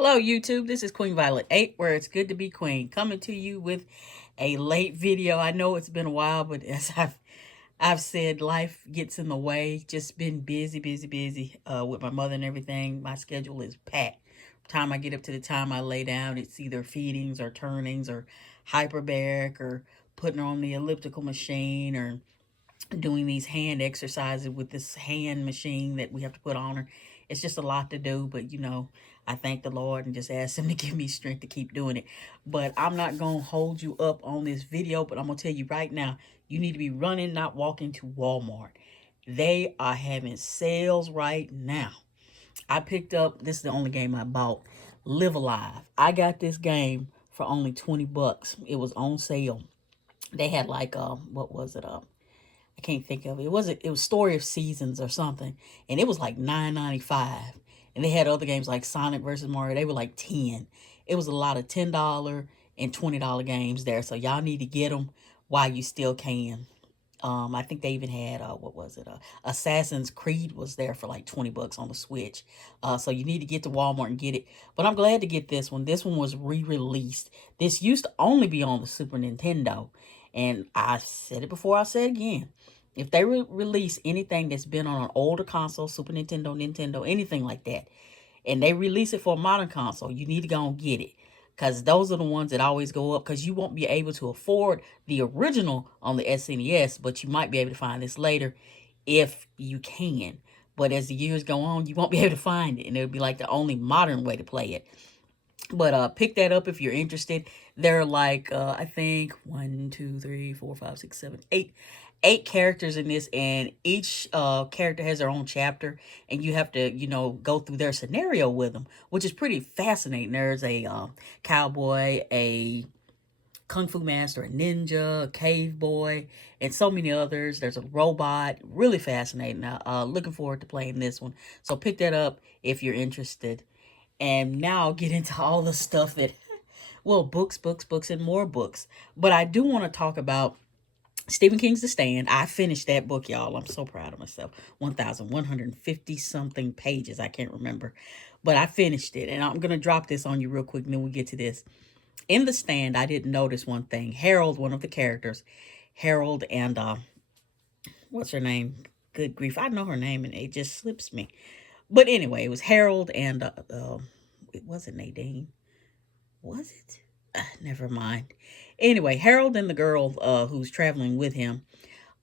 Hello, YouTube. This is Queen Violet 8, where it's good to be queen, coming to you with a late video. I know it's been a while, but as I've said, life gets in the way. Just been busy, busy, busy with my mother and everything. My schedule is packed. Time I get up to the time I lay down, it's either feedings or turnings or hyperbaric or putting her on the elliptical machine or doing these hand exercises with this hand machine that we have to put on her. It's just a lot to do, but I thank the Lord and just ask him to give me strength to keep doing it. But I'm not going to hold you up on this video, but I'm going to tell you right now, you need to be running, not walking to Walmart. They are having sales right now. I picked up, this is the only game I bought, Live Alive. I got this game for only 20 bucks. It was on sale. They had like, what was it? I can't think of it. It was Story of Seasons or something, and it was like $9.95. And they had other games like Sonic versus Mario. They were like 10. It was a lot of $10 and $20 games there. So y'all need to get them while you still can. I think they even had what was it? Assassin's Creed was there for like 20 bucks on the Switch. So you need to get to Walmart and get it. But I'm glad to get this one. This one was re-released. This used to only be on the Super Nintendo. And I said it before, I said it again. If they release anything that's been on an older console, Super Nintendo, Nintendo, anything like that, and they release it for a modern console, you need to go and get it. Because those are the ones that always go up, because you won't be able to afford the original on the SNES, but you might be able to find this later if you can. But as the years go on, you won't be able to find it, and it'll be like the only modern way to play it. But pick that up if you're interested. There are like I think 1, 2, 3, 4, 5, 6, 7, 8 characters in this, and each character has their own chapter, and you have to go through their scenario with them, which is pretty fascinating. There's a cowboy, a kung fu master, a ninja, a cave boy, and so many others. There's a robot. Really fascinating. Looking forward to playing this one. So pick that up if you're interested. And now I'll get into all the stuff that, well, books, books, books, and more books. But I do want to talk about Stephen King's The Stand. I finished that book, y'all. I'm so proud of myself. 1,150 something pages. I can't remember. But I finished it. And I'm going to drop this on you real quick, and then we'll get to this. In The Stand, I didn't notice one thing. Harold, one of the characters, Harold and, what's her name? Good grief. I know her name, and it just slips me. But anyway, it was Harold and, it wasn't Nadine. Was it? Never mind. Anyway, Harold and the girl who's traveling with him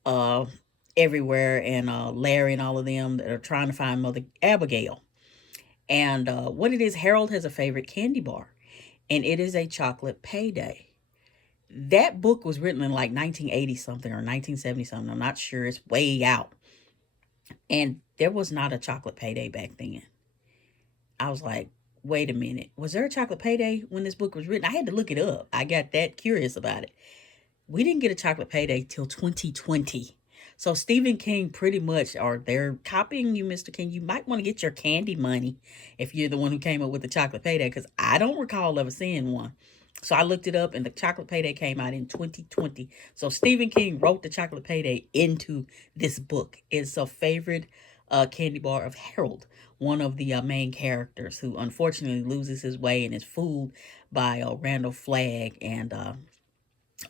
uh, everywhere, and Larry and all of them that are trying to find Mother Abigail. And what it is, Harold has a favorite candy bar, and it is a chocolate payday. That book was written in like 1980 something or 1970 something. I'm not sure. It's way out. And there was not a chocolate payday back then. I was like, wait a minute. Was there a chocolate payday when this book was written? I had to look it up. I got that curious about it. We didn't get a chocolate payday till 2020. So Stephen King pretty much, or they're copying you, Mr. King. You might want to get your candy money if you're the one who came up with the chocolate payday, because I don't recall ever seeing one. So I looked it up, and the chocolate payday came out in 2020. So Stephen King wrote the chocolate payday into this book. It's a favorite candy bar of Harold, one of the main characters, who unfortunately loses his way and is fooled by Randall Flagg and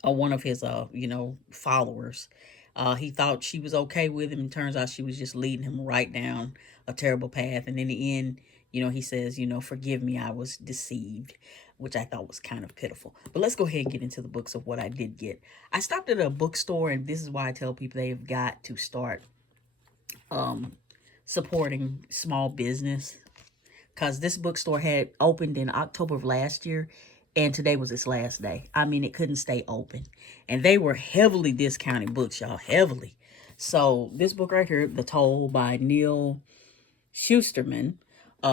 one of his followers. He thought she was okay with him, and turns out she was just leading him right down a terrible path. And in the end, he says, forgive me, I was deceived, which I thought was kind of pitiful. But let's go ahead and get into the books of what I did get. I stopped at a bookstore, and this is why I tell people they've got to start supporting small business, because this bookstore had opened in October of last year, and today was its last day. I mean, it couldn't stay open, and they were heavily discounting books, y'all, heavily. So this book right here, The Toll by Neal Shusterman.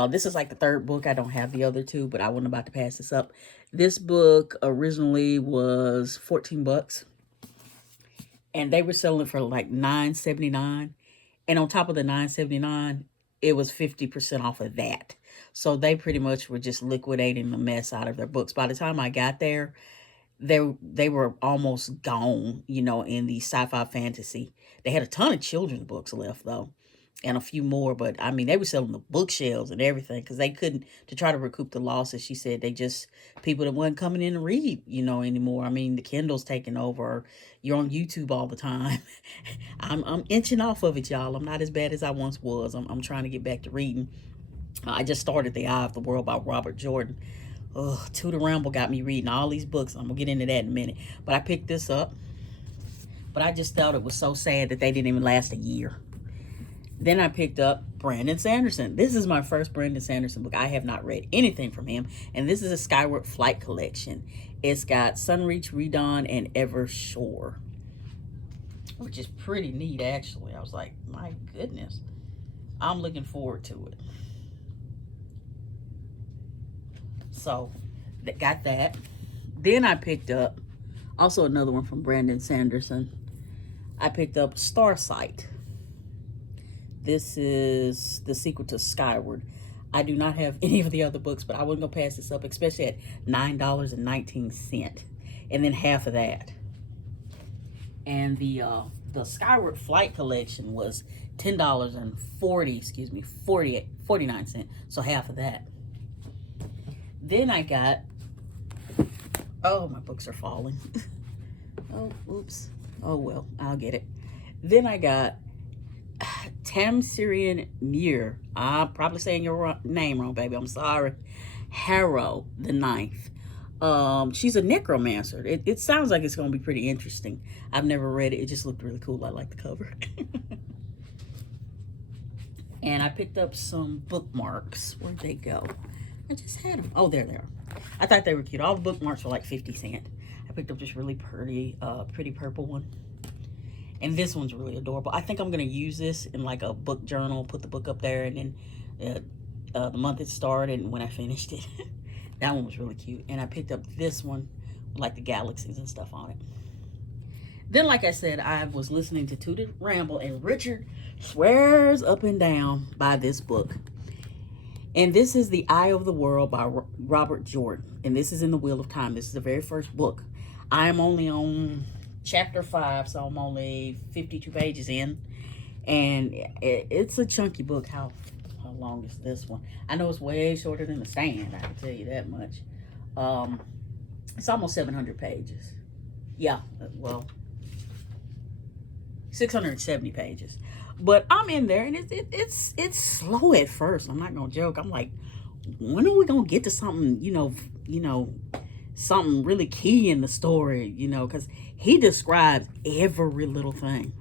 This is like the third book. I don't have the other two, but I wasn't about to pass this up. This book originally was 14 bucks, and they were selling it for like $9.79. And on top of the $9.79, it was 50% off of that. So they pretty much were just liquidating the mess out of their books. By the time I got there, they were almost gone, in the sci-fi fantasy. They had a ton of children's books left though. and a few more. But I mean, they were selling the bookshelves and everything because they couldn't, to try to recoup the losses. She said they just, people that wasn't coming in to read, anymore. I mean, the Kindle's taking over. You're on YouTube all the time. I'm inching off of it, y'all. I'm not as bad as I once was. I'm trying to get back to reading. I just started The Eye of the World by Robert Jordan. Oh, Tudor Ramble got me reading all these books. I'm gonna get into that in a minute. But I picked this up. But I just thought it was so sad that they didn't even last a year. Then I picked up Brandon Sanderson. This is my first Brandon Sanderson book. I have not read anything from him. And this is a Skyward Flight collection. It's got Sunreach, Redawn, and Evershore, which is pretty neat, actually. I was like, my goodness. I'm looking forward to it. So, got that. Then I picked up, also another one from Brandon Sanderson. I picked up Starsight. This is the sequel to Skyward. I do not have any of the other books, but I wasn't going to pass this up, especially at $9.19. And then half of that. And the Skyward Flight collection was $10.49. So half of that. Then I got, oh, my books are falling. Oh, oops. Oh, well, I'll get it. Then I got Tamsirian Muir. I'm probably saying your name wrong, baby. I'm sorry. Harrow the Ninth. She's a necromancer. It sounds like it's going to be pretty interesting. I've never read it. It just looked really cool. I like the cover. And I picked up some bookmarks. Where'd they go? I just had them. Oh, there they are. I thought they were cute. All the bookmarks were like 50 cents. I picked up this really pretty purple one. And this one's really adorable. I think I'm going to use this in like a book journal, put the book up there, and then the month it started and when I finished it. That one was really cute. And I picked up this one with like the galaxies and stuff on it. Then, like I said, I was listening to Tudor Ramble, and Richard swears up and down by this book. And this is The Eye of the World by Robert Jordan. And this is in the Wheel of Time. This is the very first book. I am only on chapter 5, so I'm only 52 pages in. And it's a chunky book. How long is this one? I know it's way shorter than The Stand, I can tell you that much. It's almost 700 pages. Yeah, well, 670 pages. But I'm in there, and it's slow at first. I'm not gonna joke. I'm like, when are we gonna get to something, something really key in the story, because he describes every little thing.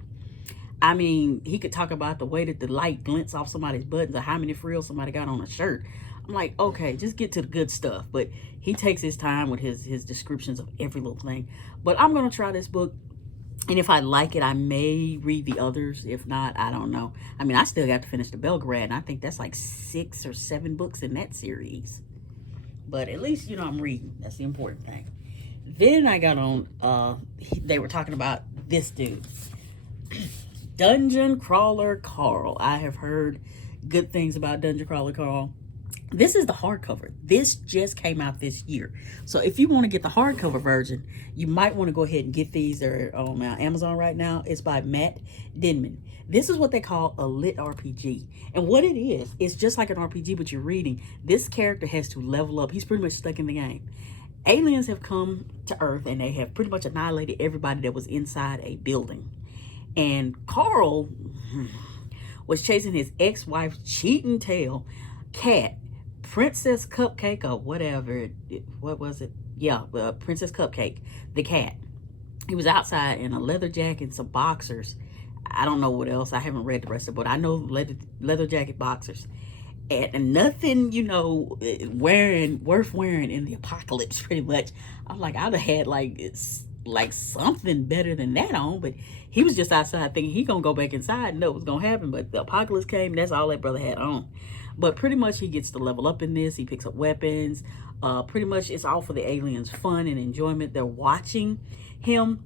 I mean, he could talk about the way that the light glints off somebody's buttons, or how many frills somebody got on a shirt. I'm like, okay, just get to the good stuff. But he takes his time with his descriptions of every little thing. But I'm gonna try this book. And if I like it, I may read the others. If not, I don't know. I mean, I still got to finish the Belgrade, and I think that's like 6 or 7 books in that series. But at least, I'm reading. That's the important thing. Then I got on, they were talking about this dude. Dungeon Crawler Carl. I have heard good things about Dungeon Crawler Carl. This is the hardcover. This just came out this year. So if you want to get the hardcover version, you might want to go ahead and get these. They're on Amazon right now. It's by Matt Denman. This is what they call a lit RPG. And what it is, it's just like an RPG, but you're reading. This character has to level up. He's pretty much stuck in the game. Aliens have come to Earth, and they have pretty much annihilated everybody that was inside a building. And Carl was chasing his ex-wife's cheating tail, Cat, Princess Cupcake, or whatever. What was it? Yeah, Princess Cupcake, the cat. He was outside in a leather jacket and some boxers. I don't know what else. I haven't read the rest of it, but I know leather jacket, boxers. And nothing, worth wearing in the apocalypse, pretty much. I'm like, I'd have had like something better than that on, but he was just outside thinking he gonna go back inside and know what's gonna happen. But the apocalypse came, and that's all that brother had on. But pretty much he gets to level up in this. He picks up weapons. Pretty much it's all for the aliens' fun and enjoyment. They're watching him.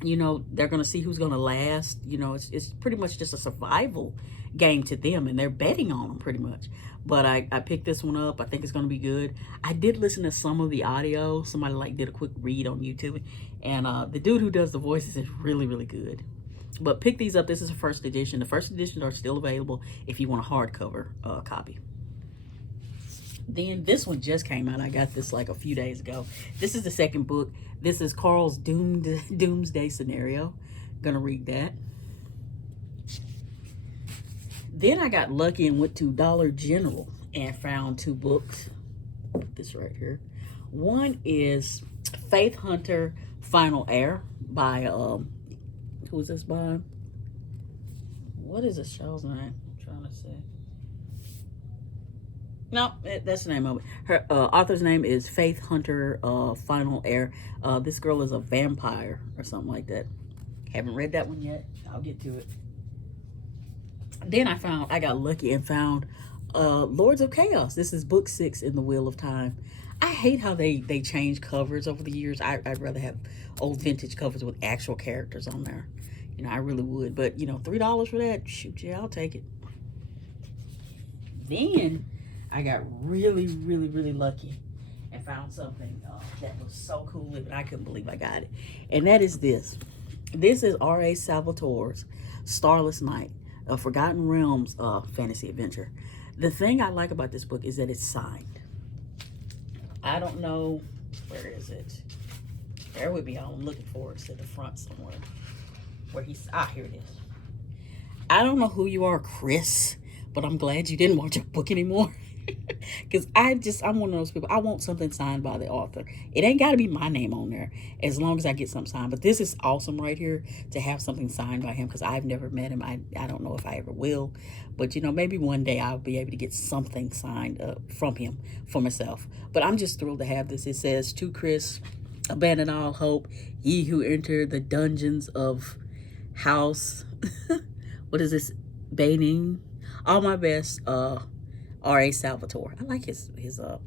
They're going to see who's going to last. It's pretty much just a survival game to them, and they're betting on them pretty much. But I picked this one up. I think it's going to be good. I did listen to some of the audio. Somebody did a quick read on YouTube. And the dude who does the voices is really, really good. But pick these up. This is a first edition. The first editions are still available if you want a hardcover copy. Then this one just came out. I got this like a few days ago. This is the second book. This is Carl's Doomsday Scenario. Gonna read that. Then I got lucky and went to Dollar General and found two books. This right here. One is Faith Hunter Final Air by who is this by? What is this show's name? I'm trying to say. No, that's the name of it. Her author's name is Faith Hunter Final Air. This girl is a vampire or something like that. Haven't read that one yet. I'll get to it. Then I got lucky and found Lords of Chaos. This is book 6 in the Wheel of Time. I hate how they change covers over the years. I'd rather have old vintage covers with actual characters on there. You know, I really would. But, you know, $3 for that, shoot, yeah, I'll take it. Then I got really, really, really lucky and found something that was so cool that I couldn't believe I got it. And that is this. This is R.A. Salvatore's Starless Night, a Forgotten Realms fantasy adventure. The thing I like about this book is that it's signed. I don't know, where is it? Bear with me, I'm looking for it. It's at the front somewhere. Where he's, here it is. I don't know who you are, Chris, but I'm glad you didn't want your book anymore. Because I'm one of those people, I want something signed by the author. It ain't got to be my name on there as long as I get something signed. But this is awesome right here to have something signed by him because I've never met him. I don't know if I ever will. But, you know, maybe one day I'll be able to get something signed from him for myself. But I'm just thrilled to have this. It says, to Chris, abandon all hope, ye who enter the dungeons of house. What is this? Baining. All my best, R.A. Salvatore. I like his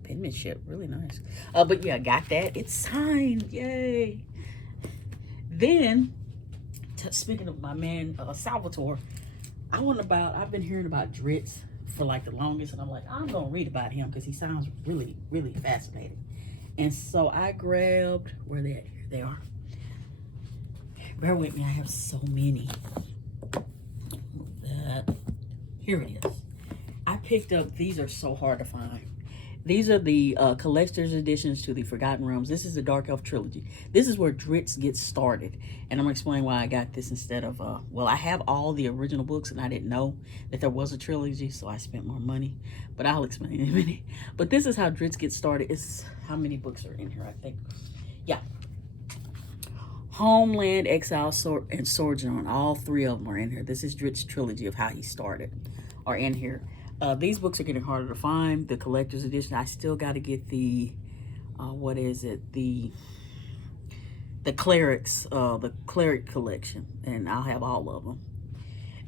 penmanship. Really nice. But yeah, got that. It's signed. Yay. Then, speaking of my man, Salvatore, I've been hearing about Drizzt for like the longest, and I'm like, I'm going to read about him because he sounds really, really fascinating. And so I grabbed, where are they at? Here they are. Bear with me, I have so many. Here it is. I picked up, these are so hard to find. These are the collector's editions to the Forgotten Realms. This is the Dark Elf Trilogy. This is where Drizzt gets started. And I'm going to explain why I got this instead of, well, I have all the original books and I didn't know that there was a trilogy, so I spent more money. But I'll explain in a minute. But this is how Drizzt gets started. It's, how many books are in here, I think? Yeah. Homeland, Exile, and Sojourn. All three of them are in here. This is Drizzt's trilogy of how he started, are in here. These books are getting harder to find. The collector's edition, I still got to get the, what is it? The clerics, the cleric collection, and I'll have all of them.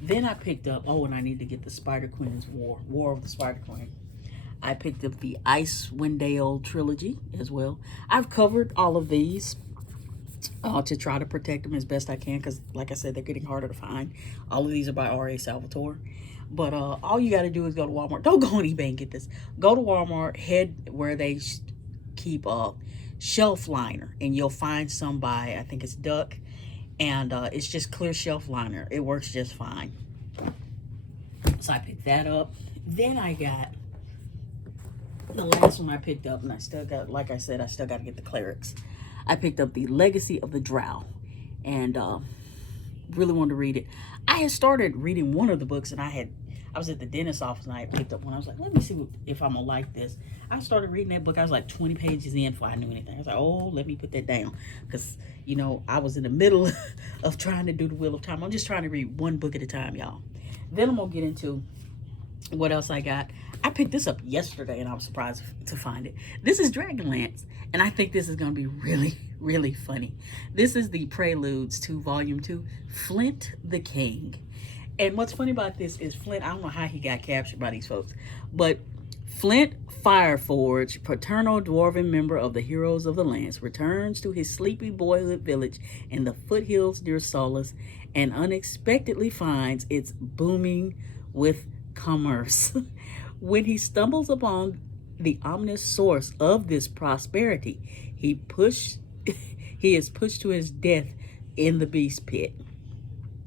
Then I picked up, and I need to get the Spider Queen's War of the Spider Queen. I picked up the Icewind Dale trilogy as well. I've covered all of these to try to protect them as best I can because, like I said, they're getting harder to find. All of these are by R.A. Salvatore. But all you got to do is go to Walmart. Don't go on eBay and get this. Go to Walmart, head where they keep a shelf liner, and you'll find some by, I think it's Duck, and it's just clear shelf liner. It works just fine. So I picked that up. Then I got the last one I picked up, and I still got, like I said, I still got to get the clerics. I picked up the Legacy of the Drow, and really wanted to read it. I had started reading one of the books, and I was at the dentist's office, and I picked up one. I was like, let me see if I'm gonna like this. I started reading that book. I was like 20 pages in before I knew anything. I was like, oh, let me put that down, because you know I was in the middle of trying to do the Wheel of Time. I'm just trying to read one book at a time, y'all. Then I'm gonna get into what else I got. I picked this up yesterday, and I was surprised to find it. This is Dragonlance, and I think this is going to be really, really funny. This is the Preludes to Volume 2, Flint the King. And what's funny about this is Flint, I don't know how he got captured by these folks, but Flint Fireforge, paternal dwarven member of the Heroes of the Lance, returns to his sleepy boyhood village in the foothills near Solace and unexpectedly finds it's booming with commerce. When he stumbles upon the ominous source of this prosperity, he is pushed to his death in the beast pit.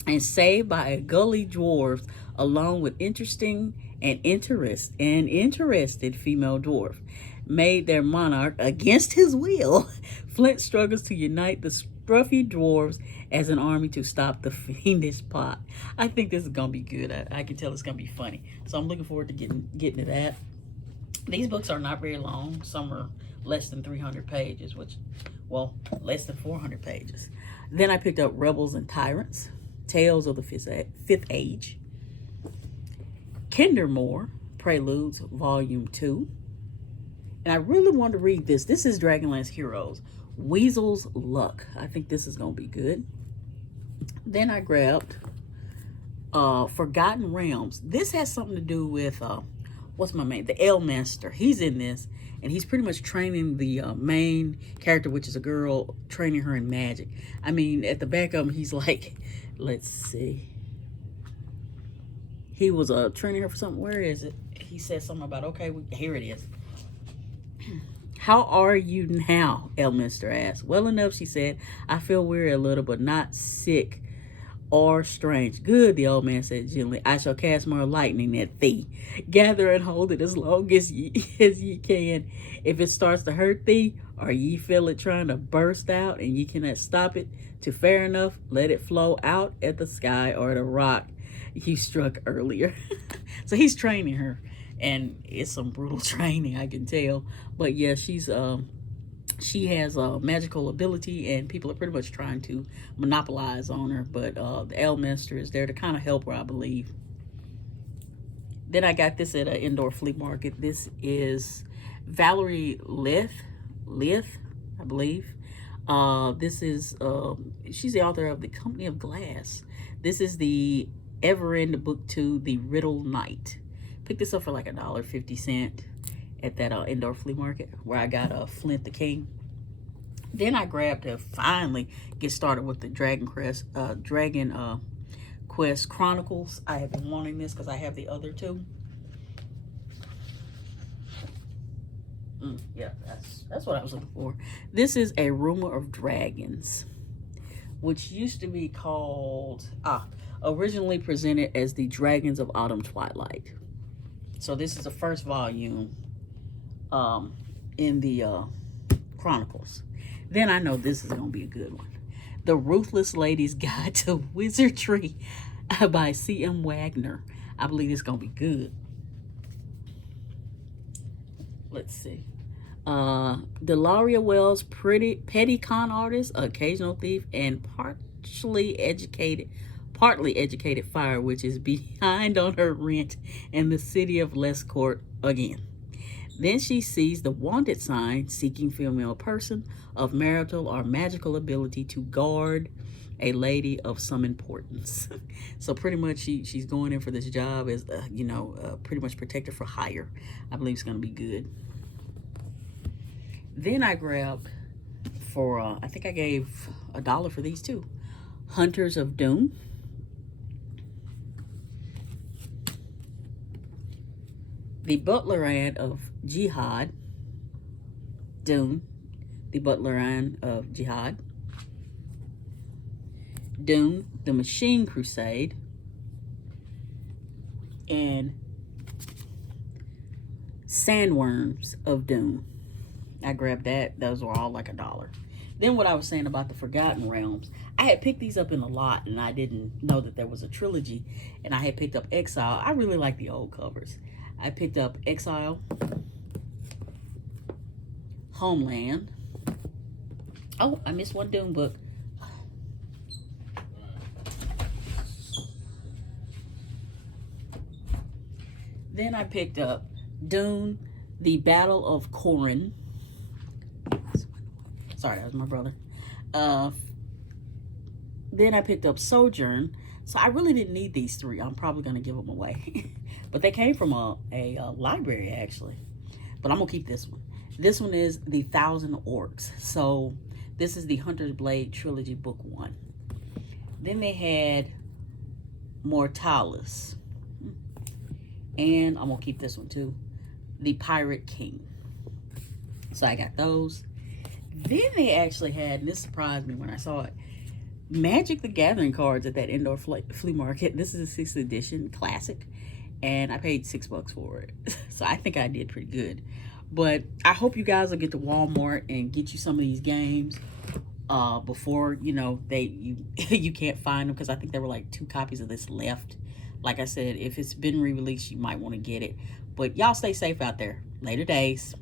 and saved by a gully dwarf along with interested female dwarf made their monarch against his will. Flint struggles to unite the scruffy dwarves as an army to stop the fiendish plot. I think this is gonna be good. I can tell it's gonna be funny, so I'm looking forward to getting to that. These books are not very long. Some are less than 300 pages, which, well, less than 400 pages. Then I picked up Rebels and Tyrants, Tales of the Fifth Age, Kindermore, Preludes, Volume 2. And I really want to read this. This is Dragonlance Heroes, Weasel's Luck. I think this is going to be good. Then I grabbed Forgotten Realms. This has something to do with, what's my name? The Elminster. He's in this, and he's pretty much training the main character, which is a girl, training her in magic. I mean, at the back of him, he's like, let's see. He was training her for something. Where is it? He said something about, okay, here it is. How are you now? Elminster asked. Well enough, she said. I feel weary a little, but not sick or strange. Good, the old man said gently. I shall cast more lightning at thee. Gather and hold it as long as ye can. If it starts to hurt thee, or ye feel it trying to burst out and ye cannot stop it to fair enough, let it flow out at the sky or the rock you struck earlier. So he's training her, and it's some brutal training, I can tell. But yeah, she has a magical ability, and people are pretty much trying to monopolize on her. But the Elminster is there to kind of help her, I believe. Then I got this at an indoor flea market. This is Valerie Leith, I believe. This is she's the author of The Company of Glass. This is the Everend Book 2, The Riddle Knight. Picked this up for like $1.50 at that indoor flea market where I got Flint the King. Then I grabbed to finally get started with the Dragon Quest Chronicles. I have been wanting this because I have the other two. Yeah, that's what I was looking for. This is A Rumor of Dragons, which used to be called, originally presented as The Dragons of Autumn Twilight. So this is the first volume in the Chronicles. Then I know this is going to be a good one. The Ruthless Lady's Guide to Wizardry by C.M. Wagner. I believe it's going to be good. Let's see. Delaria Wells, petty con artist, occasional thief, and partly educated fire, which is behind on her rent in the city of Lescourt again. Then she sees the wanted sign, seeking female person of marital or magical ability to guard a lady of some importance. So pretty much she's going in for this job as, pretty much protector for hire. I believe it's going to be good. Then I grabbed for, I think I gave $1 for these two. Hunters of Doom. The Butler of Jihad. Dune. The Butler of Jihad. Dune, The Machine Crusade. And Sandworms of Doom. I grabbed that. Those were all like $1. Then what I was saying about the Forgotten Realms, I had picked these up in a lot, and I didn't know that there was a trilogy. And I had picked up Exile. I really like the old covers. I picked up Exile, Homeland. Oh, I missed one Dune book. Then I picked up Dune, The Battle of Corrin. Sorry, that was my brother. Then I picked up Sojourn. So I really didn't need these three. I'm probably going to give them away. But they came from a library, actually. But I'm going to keep this one. This one is The Thousand Orcs. So this is the Hunter's Blade Trilogy Book 1. Then they had Mortalis. And I'm going to keep this one too. The Pirate King. So I got those. Then they actually had, and this surprised me when I saw it, Magic the Gathering cards at that indoor flea market. This is a 6th edition classic, and I paid $6 for it. So I think I did pretty good. But I hope you guys will get to Walmart and get you some of these games before you can't find them, because I think there were like 2 copies of this left. Like I said, if it's been re-released, you might want to get it. But y'all stay safe out there. Later days.